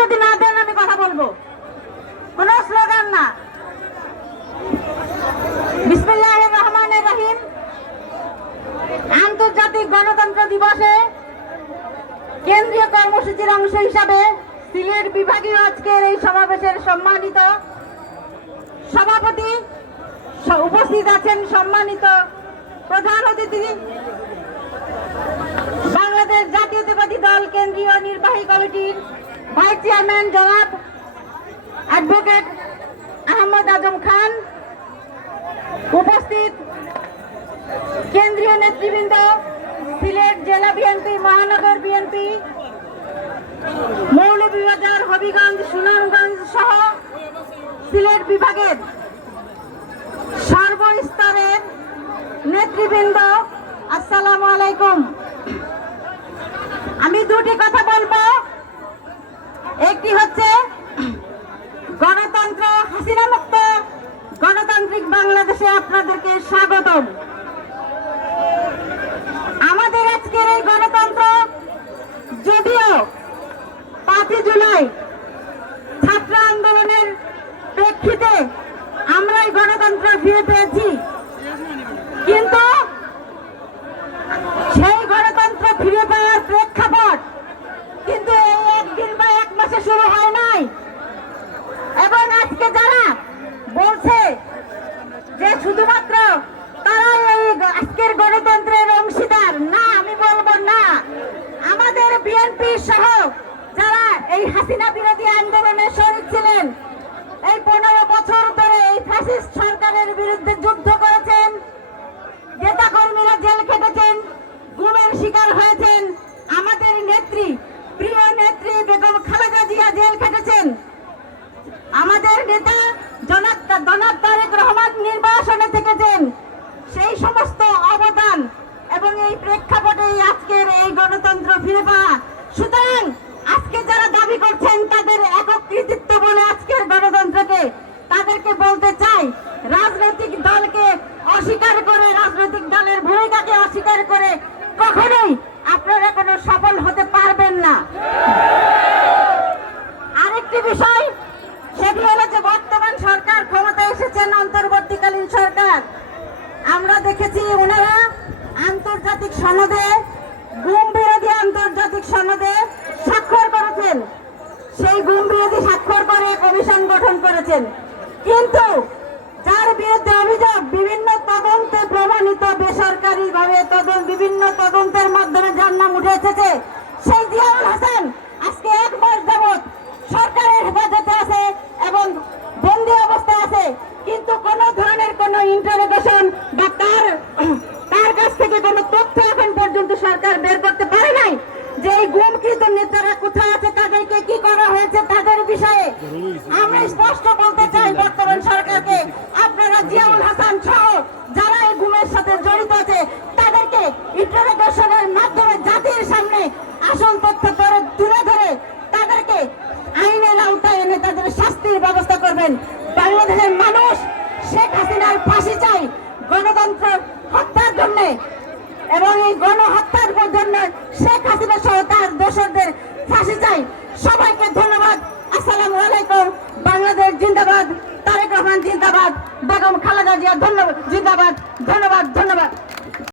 যদি না দেন আমি কথা বলবো, কোনো স্লোগান না। বিসমিল্লাহির রহমানির রহিম। আন্তর্জাতিক গণতন্ত্র দিবসে কেন্দ্রীয় কর্মসূচির অংশ হিসাবে সিলেট বিভাগীয় আজকের এই সমাবেশের সম্মানিত সভাপতি, উপস্থিত আছেন সম্মানিত প্রধান অতিথি, বাংলাদেশ জাতীয়তাবাদী দল কেন্দ্রীয় নির্বাহী কমিটির ভাইস চেয়ারম্যান জনাব অ্যাডভোকেট আহমদ আজম খান, উপস্থিত কেন্দ্রীয় নেতৃবৃন্দ, সিলেট জেলা বিএনপি, মহানগর বিএনপি, মৌলভীবাজার, হবিগঞ্জ, সুনামগঞ্জ সহ সিলেট বিভাগের সর্বস্তরের নেতৃবৃন্দ, আসসালামু আলাইকুম। আমি দুটি কথা বলবো। একটি হচ্ছে গণতন্ত্র, হাসিনা মুক্ত গণতান্ত্রিক বাংলাদেশে আপনাদেরকে স্বাগতম। আমাদের আজকের এই গণতন্ত্র যদিও 5 জুলাই ছাত্র আন্দোলনের প্রেক্ষিতে আমরা এই গণতন্ত্র ফিরে পেয়েছি, কিন্তু সেই গণতন্ত্র ফিরে পাওয়ার প্রেক্ষাপট কিন্তু এই একদিন বা 1 মাসে শুরু হয় নাই। এবং আজকে যারা বলছে যে শুধুমাত্র তারাই এই আজকের গণতন্ত্রের অংশীদার, না, আমি বলবো না। আমাদের বিএনপি সহ যারা এই হাসিনা বিরোধী আন্দোলনে শরীক ছিলেন, এই 15 বছর ধরে এই ফ্যাসিস্ট সরকারের বিরুদ্ধে যুদ্ধ করেছেন, নেতাকর্মীরা জেল খেটেছেন, গুমের শিকার হয়েছেন, আমাদের নেত্রী, প্রিয় নেত্রী বেগম খালেদা জিয়া জেল খেটেছেন, আমাদের নেতা জনাব তারেক রহমান নির্বাসনে থেকেছেন। সেই সমস্ত অবদান এবং এই প্রেক্ষাপটে আজকের এই গণতন্ত্র ফিরে পাওয়া। সুতরাং আজকে যারা দাবি করছেন তাদের একক কৃতিত্ব বলে আজকের গণতন্ত্রকে, তাদেরকে বলতে চাই, রাজনৈতিক দলকে অস্বীকার করে, রাজনৈতিক দলের ভূমিকাকে অস্বীকার করে কখনোই আপনারা কোনো সফল হতে পারবেন না। আরেকটি বিষয়, সেটি হলো যে বর্তমান সরকার ক্ষমতায় এসেছেন, অন্তর্বর্তীকালীন সরকার। আমরা দেখেছি ওনারা আন্তর্জাতিক সনদে, গুম বিরোধী আন্তর্জাতিক সনদে স্বাক্ষর করেছেন। সেই গুম বিরোধী স্বাক্ষর করে কমিশন গঠন করেছেন, কিন্তু যার বিরুদ্ধে অভিযোগ বিভিন্ন তদন্তে প্রমাণিত, বেসরকারি ভাবে বিভিন্ন তদন্তের মাধ্যমে যার নাম উঠে এসেছে, সেই জিয়াউল হাসান আজকে 1 মাস যাবৎ সরকারের হেফাজতে আছে এবং বন্দী অবস্থায় আছে, কিন্তু কোন ধরনের কোন ইন্টারোগেশন বা তার কাছ থেকে কোনো তথ্য এখন পর্যন্ত সরকার বের করতে পারে নাই যে এই গুমকৃত নেতারা কোথায় আছে, তাদেরকে কি করা হয়েছে, তাদের বিষয়ে আমরা স্পষ্ট বলতে চাই বর্তমান সরকারকে, আপনারা জিয়াউল হাসান সহ যারা এই গুমের সাথে জড়িত আছে তাদেরকে ইন্টারোগেশনের মাধ্যমে জাতির সামনে আসল তথ্য তুলে ধরে তাদেরকে আইনের আওতায় এনে তাদের শাস্তির ব্যবস্থা করবেন। বাংলাদেশের মানুষ শেখ হাসিনার ফাঁসি চাই গণতন্ত্র হত্যার জন্য, এবং এই গণহত্যার জন্য শেখ হাসিনা সহ তার দোসরদের ফাঁসি চাই। সবাইকে ধন্যবাদ। আসসালামু আলাইকুম। বাংলাদেশ জিন্দাবাদ, তারেক রহমান জিন্দাবাদ, বেগম খালেদা জিয়া ধন্যবাদ, জিন্দাবাদ। ধন্যবাদ।